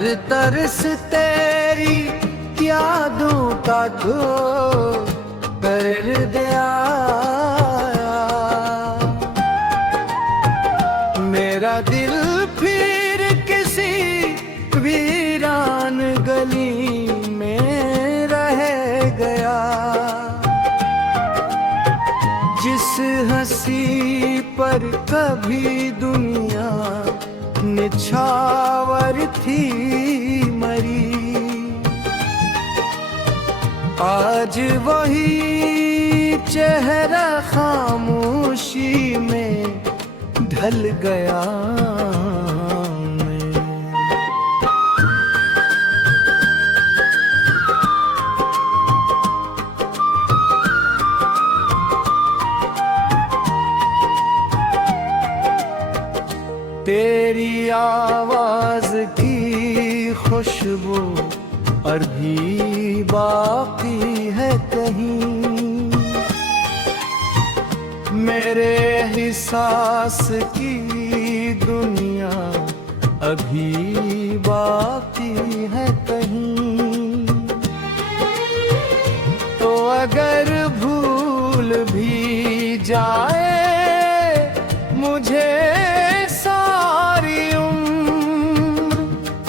हर तरस तेरी यादों का तो कर दिया। मेरा दिल फिर किसी वीरान गली में रह गया। जिस हंसी पर कभी दुनिया निछावर थी मरी, आज वही चेहरा खामोशी में ढल गया। तेरी आवाज की खुशबू अभी बाकी है कहीं, मेरे एहसास की दुनिया अभी बाकी है कहीं। तो अगर भूल भी जाए मुझे सारी उम्र,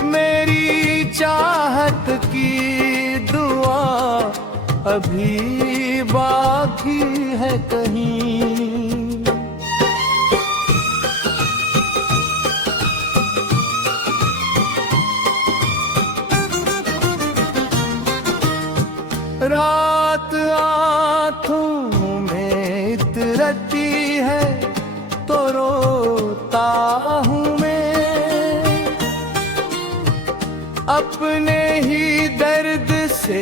मेरी चाहत की दुआ अभी बाकी है कहीं। रात आँखों में इतरती है तो रोता हूँ मैं, अपने ही दर्द से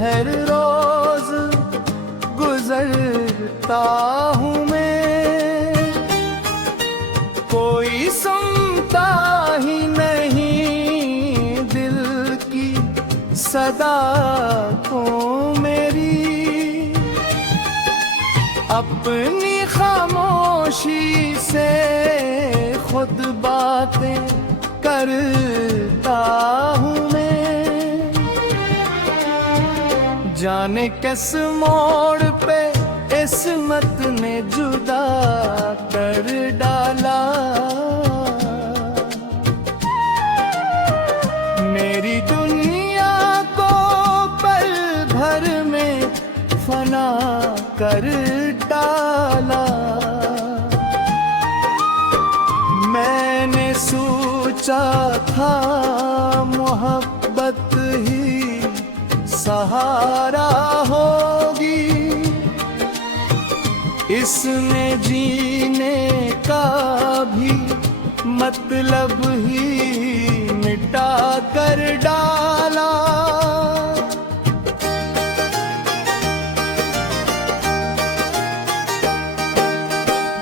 हर रोज गुजरता हूँ मैं। कोई सुनता ही नहीं दिल की सदा को मेरी, अपनी खामोशी से खुद बातें करता हूँ मैं। जाने किस मोड़ पे किस्मत ने जुदा कर डाला, मेरी दुनिया को पल भर में फना कर डाला। मैंने सोचा था मोहब्बत ही सहारा होगी, इसने जीने का भी मतलब ही मिटा कर डाला।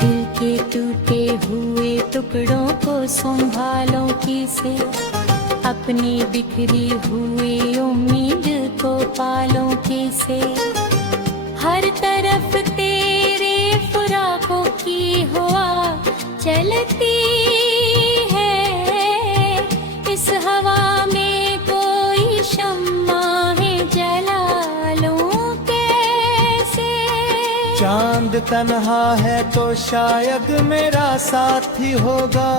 दिल के टूटे हुए टुकड़ों को संभालो किसे, अपनी बिखरी हुई उम्मीद को पालो किसे। हर तरफ तेरे फुराकों की हवा चलती है, इस हवा में कोई शम्मा है जला लूं कैसे। चांद तन्हा है तो शायद मेरा साथी होगा,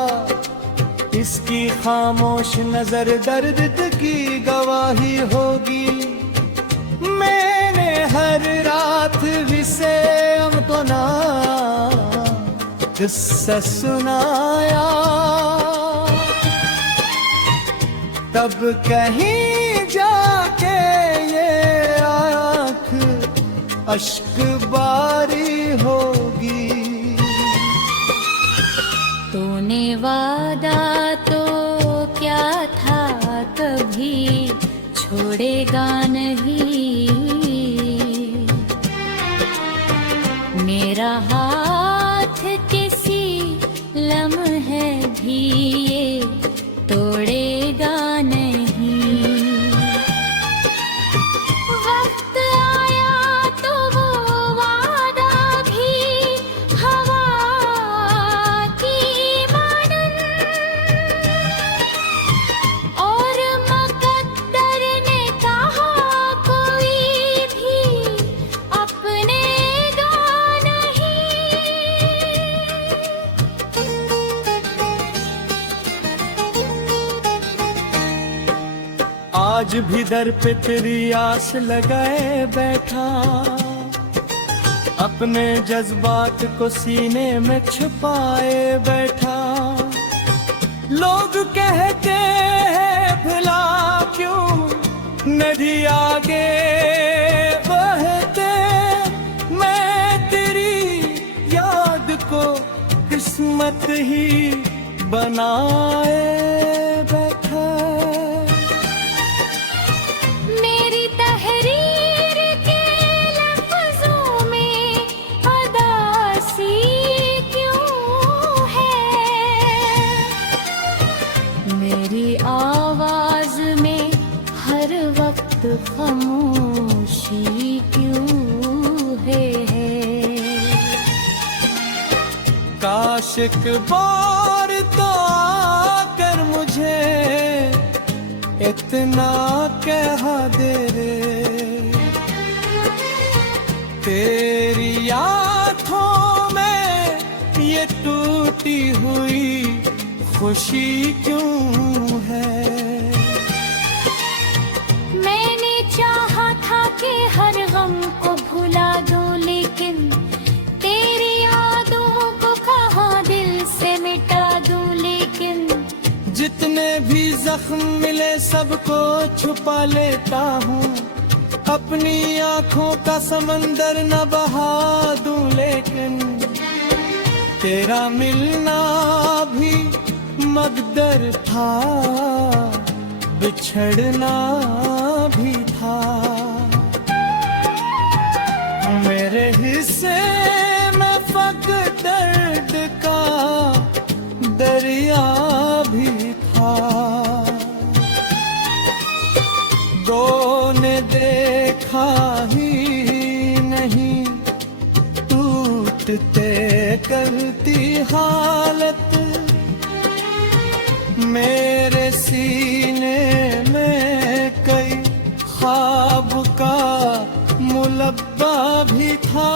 इसकी खामोश नजर दर्द की गवाही होगी। मैंने हर रात इसे तो ना किस्सा सुनाया, तब कहीं जाके ये आँख अश्क बारी होगी। तूने वादा तो क्या था कभी छोड़ेगा नहीं, मेरा हाथ किसी लम्हे भी ये तोड़ेगा नहीं। वक्त आया तो वो वादा भी हवा की मानन, और आज भी दर पे तेरी आस लगाए बैठा, अपने जज्बात को सीने में छुपाए बैठा। लोग कहते हैं भला क्यों नदी आगे बहते, मैं तेरी याद को किस्मत ही बनाए बैठा। मेरी तहरीर के लफ्जों में अदासी क्यों है, मेरी आवाज में हर वक्त खामोशी क्यों है। काश एक बार तो आकर मुझे इतना कह दे रे, तेरी आँखों में ये टूटी हुई खुशी क्यों है। मैंने चाहा था कि हर गम को भुला दूं, लेकिन तेरी यादों को कहाँ दिल से मिटा दूं। लेकिन जितने भी जख्म मिले सबको छुपा लेता हूँ, अपनी आँखों का समंदर न बहा दूं। लेकिन तेरा मिलना भी मकदर था, बिछड़ना भी था। मेरे हिस्से में फक़्त दर्द का दरिया भी था। दो ने देखा ही नहीं टूटते करती हालत, मेरे सीने में कई ख्वाब का मुलब्बा भी था।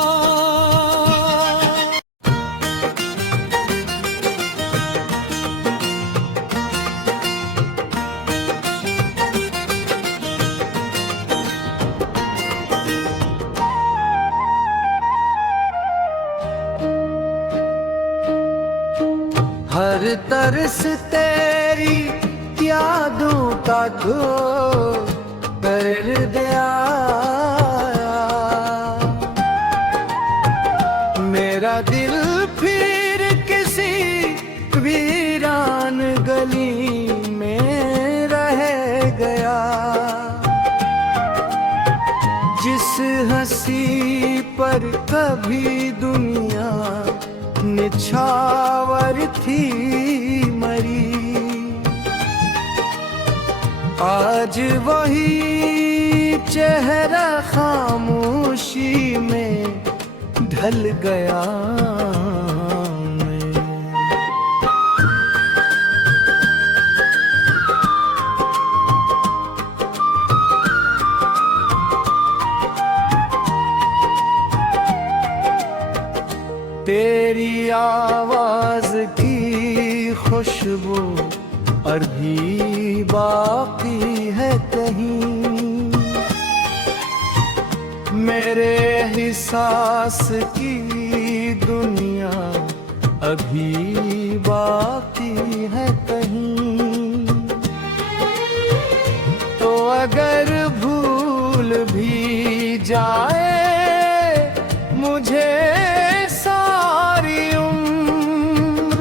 हर तरस तेरी यादों का तो कर दिया, मेरा दिल फिर किसी वीरान गली में रह गया। जिस हंसी पर कभी दुनिया निछावर थी मरी, आज वही चेहरा खामोशी में ढल गया। तेरी आवाज की खुशबू अभी बाकी है कहीं, मेरे एहसास की दुनिया अभी बाकी है कहीं। तो अगर भूल भी जाए मुझे सारी उम्र,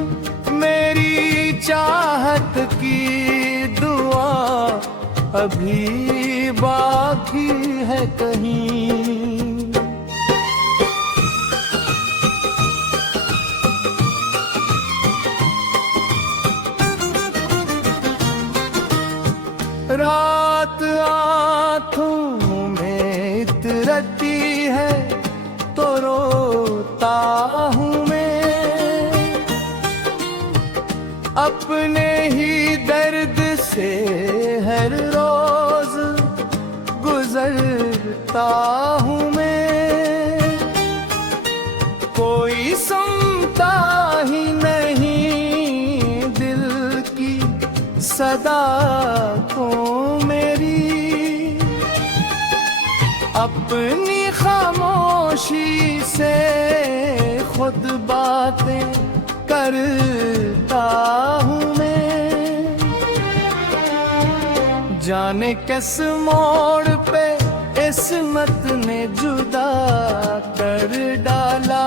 मेरी चाहत की दुआ अभी बाकी है कहीं। रात आँखों में इतरती है तो रोता हूँ मैं, अपने ही दर्द से हर रोज गुजरता हूँ मैं। कोई सुनता ही नहीं दिल की सदा को मेरी, अपनी खामोशी से खुद बातें करता हूँ मैं। जाने किस मोड़ पे किस्मत ने जुदा कर डाला,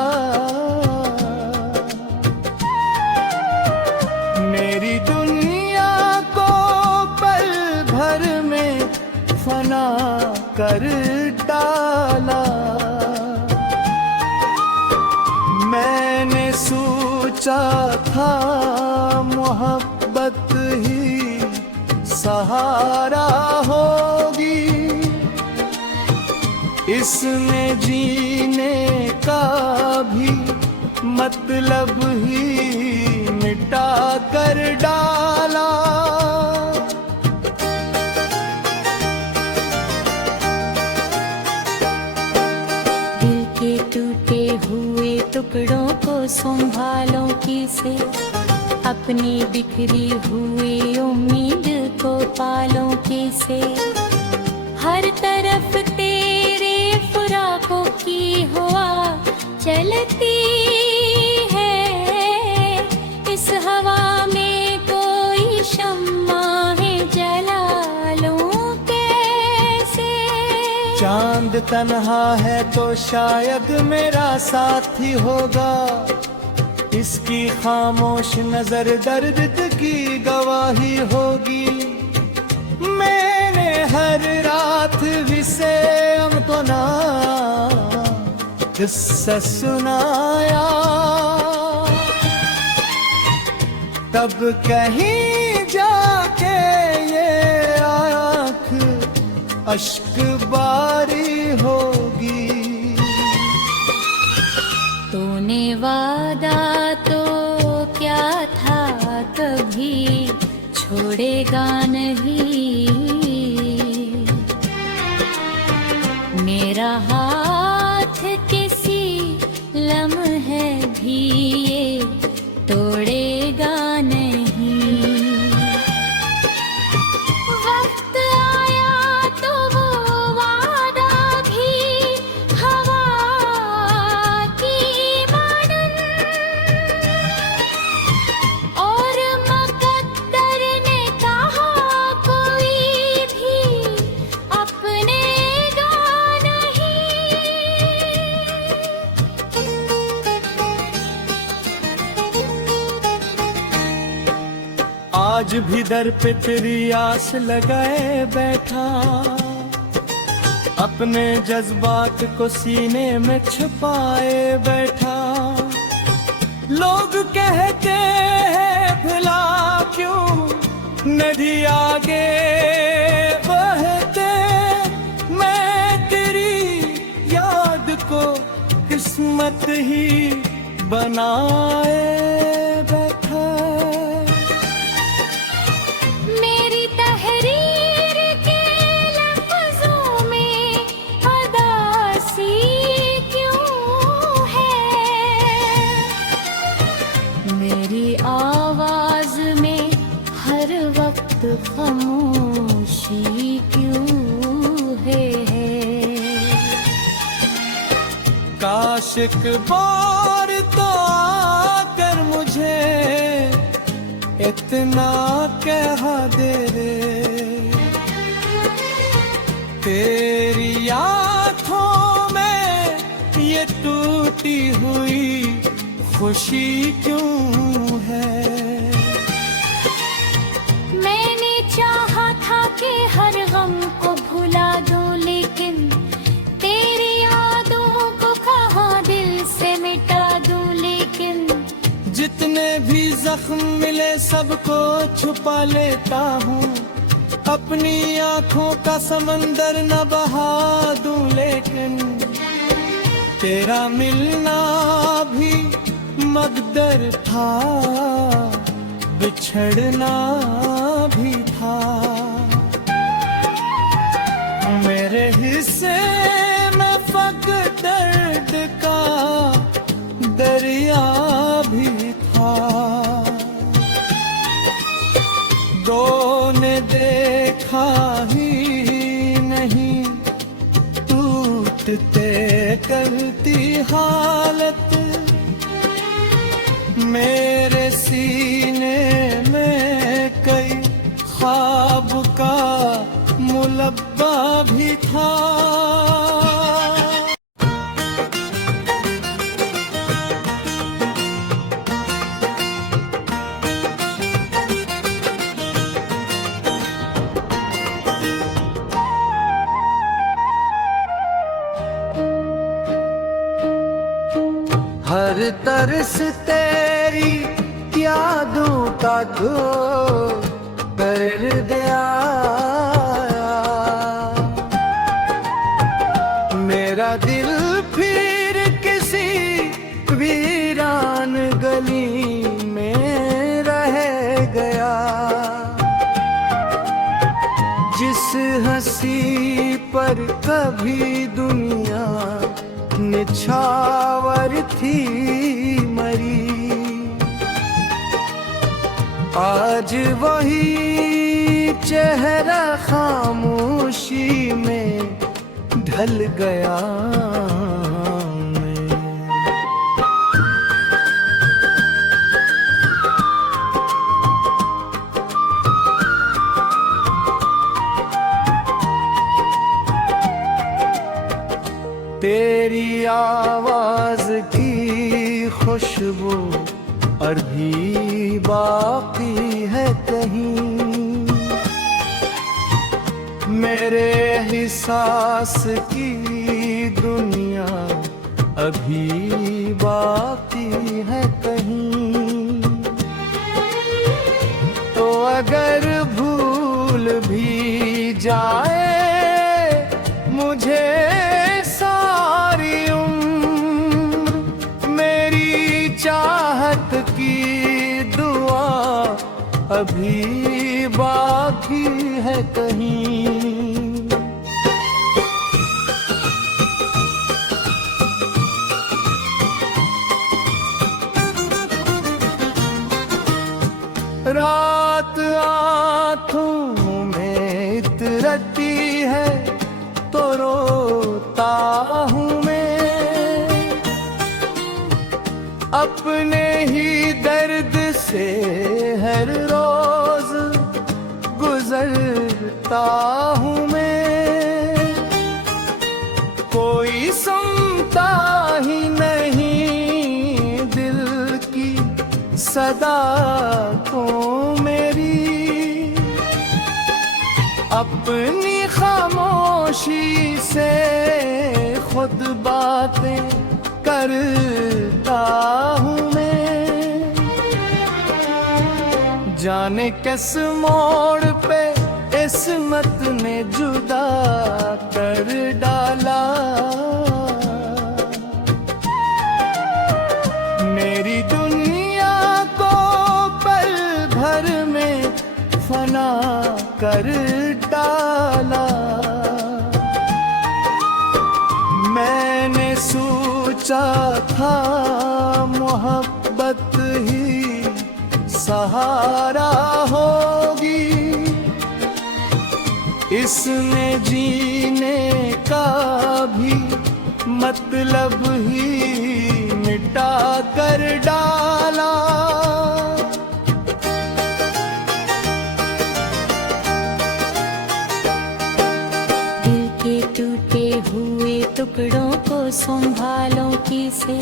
मेरी दुनिया को पल भर में फना कर डाला। मैंने सोचा था मोहब्बत ही सहारा होगी, इसमें जीने का भी मतलब ही मिटा कर डाला। दिल के टूटे हुए टुकड़ों को संभालो किसे, अपनी बिखरी हुई उम्मीद को पालो किसे। हर तरफ तेरे फुराकों की हवा चलती है, इस हवा में कोई शम्मा है जला लूं कैसे। चांद तन्हा है तो शायद मेरा साथी होगा, इसकी खामोश नजर दर्द की गवाही होगी। मैंने हर रात विसे हमको ना किस्सा सुनाया, तब कहीं जाके ये आँख अश्क बारी होगी। तूने वादा तो क्या था कभी छोड़ेगा नहीं, मेरा हाथ किसी लम्हे भी ये तोड़ेगा नहीं। वक्त आया तो वो वादा भी हवा की मानन, और मुकद्दर ने कहा कोई भी अपनेगा नहीं। आज भी दर पे तेरी आस लगाए बैठा, अपने जज्बात को सीने में छुपाए बैठा। लोग कहते हैं भला क्यों नदी आगे बहते, मैं तेरी याद को किस्मत ही बनाए बैठा। मेरी तहरीर के लफ्जों में अदासी क्यों है, मेरी आवाज में हर वक्त खामोशी क्यों है। काश एक बार तो आकर मुझे इतना कह दे रे, तेरी आँखों में ये टूटी हुई खुशी क्यों है। मैंने चाहा था कि हर गम को भुला दूं, लेकिन तेरी यादों को कहाँ दिल से मिटा दूं। लेकिन जितने भी जख्म मिले सबको छुपा लेता हूँ, अपनी आँखों का समंदर न बहा दूं। लेकिन तेरा मिलना भी मकदर था, बिछड़ना भी था। मेरे हिस्से में फक दर्द का दरिया भी था। दो ने देखा ही नहीं, तू मिटते करती हालत मेरे सीने में कई ख्वाब का मुलब्बा भी था। हर तरस तेरी यादों का धो कर दिया, मेरा दिल फिर किसी वीरान गली में रह गया। जिस हंसी पर कभी दुनिया निछावर थी मरी, आज वही चेहरा खामोशी में ढल गया। तेरी आवाज की खुशबू अभी बाकी है कहीं, मेरे एहसास की दुनिया अभी बाकी है कहीं। तो अगर भूल भी जाए मुझे सारी उम्र, मेरी चाहत की दुआ अभी बाकी है कहीं। रात आँखों में इतरती है तो रोता हूँ मैं, अपने ही दर्द से हर रोज गुजरता हूँ मैं। कोई सुनता ही नहीं दिल की सदा को मेरी, अपनी खामोशी से खुद बातें करता हूँ मैं। जाने किस मोड़ पे किस्मत ने जुदा कर डाला, मेरी दुनिया को पल भर में फना कर डाला। मैंने सोचा था मोहब्बत ही सहारा होगी, इसने जीने का भी मतलब ही मिटा कर डाला। दिल के टूटे हुए टुकड़ों को संभालो किसे,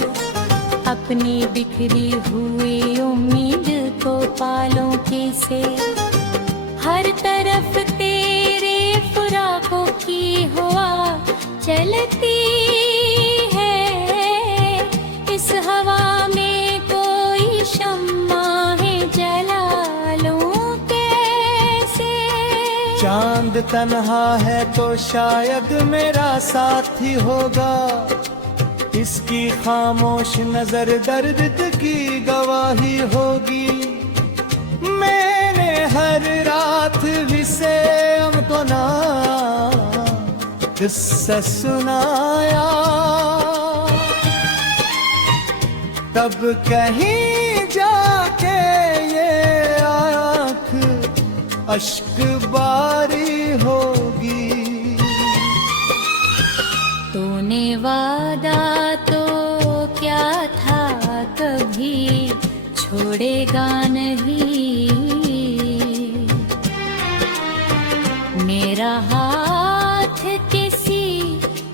अपनी बिखरी हुई उम्मीद को पालो कैसे। हर तरफ तेरे फुराकों की हवा चलती है, इस हवा में कोई शम्मा है जला लूं कैसे। चांद तन्हा है तो शायद मेरा साथी होगा, इसकी खामोश नजर दर्द की गवाही होगी। मैंने हर रात इसे हमको ना किस्सा सुनाया, तब कहीं जाके ये आँख अश्क बारी होगी। तूने हाथ किसी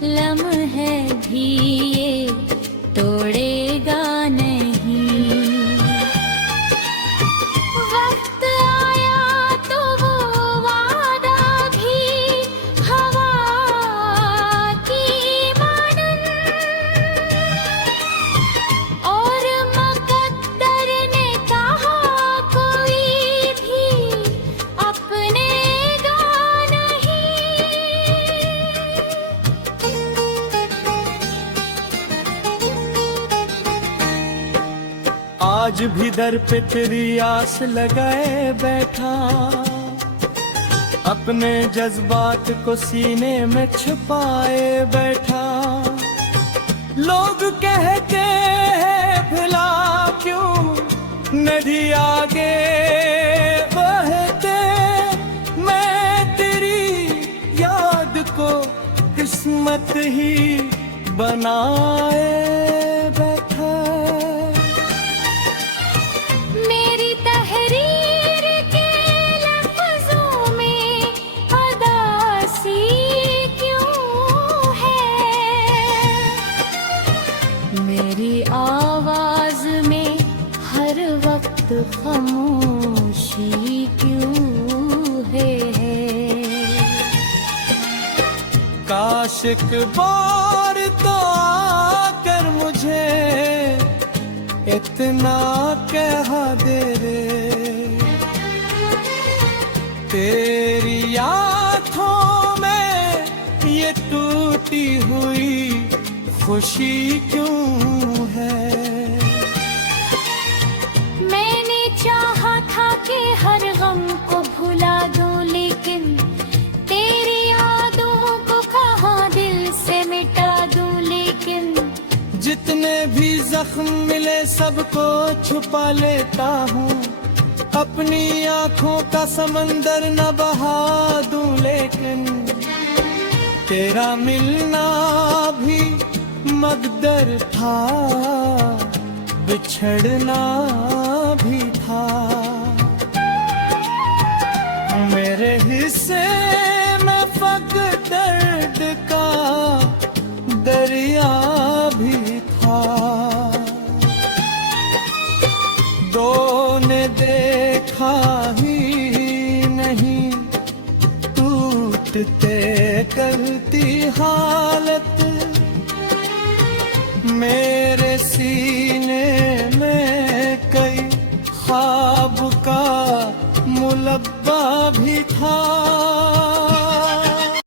लम्हे भी ये तोड़ेगा नहीं। वक्त आया तो वो वादा भी हवा की मानन, और मुकद्दर ने कहा कोई भी अपनेगा नहीं। आज भी दर पे तेरी आस लगाए बैठा, अपने जज्बात को सीने में छुपाए बैठा। लोग कहते हैं भला क्यों नदी आगे बहते, मैं तेरी याद को किस्मत ही बनाए बैठा। मेरी तहरीर के लफ्जों में अदासी क्यों है, मेरी आवाज में हर वक्त खामोशी क्यों है। काश एक बार तो आकर मुझे इतना कह दे रे, तेरी आँखों में ये टूटी हुई खुशी क्यों है। मैंने चाहा था कि हर गम को भुला दूं, लेकिन तेरी यादों को कहाँ दिल से मिटा दूं। लेकिन जितने भी जख्म मिले सबको छुपा लेता हूँ, अपनी आँखों का समंदर न बहा दूं। लेकिन तेरा मिलना भी मकदर था, बिछड़ना भी था। मेरे हिस्से में फक़्त दर्द का दरिया भी था। दो ने देखा ही नहीं टूटते करती हालत, मेरे सी